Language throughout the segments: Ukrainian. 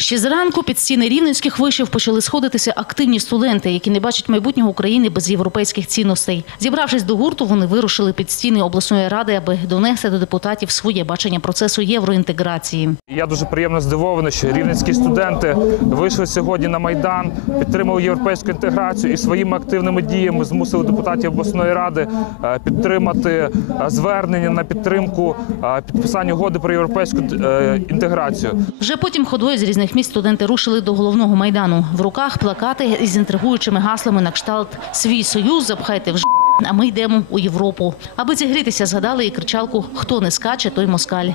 Ще зранку під стіни рівненських вишів почали сходитися активні студенти, які не бачать майбутнього України без європейських цінностей. Зібравшись до гурту, вони вирушили під стіни обласної ради, аби донести до депутатів своє бачення процесу євроінтеграції. Я дуже приємно здивований, що рівненські студенти вийшли сьогодні на майдан, підтримали європейську інтеграцію і своїми активними діями змусили депутатів обласної ради е, підтримати е, звернення на підтримку е, підписання угоди про європейську інтеграцію. Вже потім ходою з різних міст студенти рушили до головного майдану. В руках плакати із інтригуючими гаслами на кшталт «Свій союз запхайте в ж**, а ми йдемо у Європу». Аби зігрітися, згадали і кричалку «Хто не скаче, той москаль».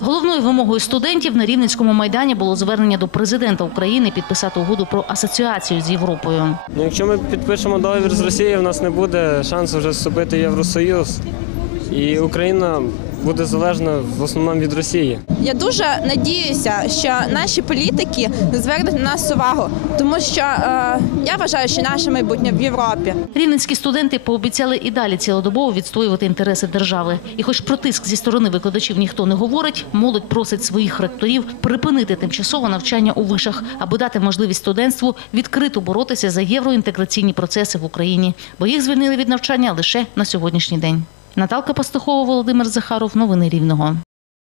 Головною вимогою студентів на Рівненському майдані було звернення до президента України підписати угоду про асоціацію з Європою. Ну, якщо ми підпишемо договір з Росією, в нас не буде шансу вже вступити в Євросоюз. І Україна буде залежна в основному від Росії. Я дуже надіюся, що наші політики звернуть на нас увагу, тому що е, я вважаю, що наше майбутнє в Європі. Рівненські студенти пообіцяли і далі цілодобово відстоювати інтереси держави. І хоч про тиск зі сторони викладачів ніхто не говорить, молодь просить своїх ректорів припинити тимчасово навчання у вишах, аби дати можливість студентству відкрито боротися за євроінтеграційні процеси в Україні, бо їх звільнили від навчання лише на сьогоднішній день. Наталка Пастухова, Володимир Захаров. Новини Рівного.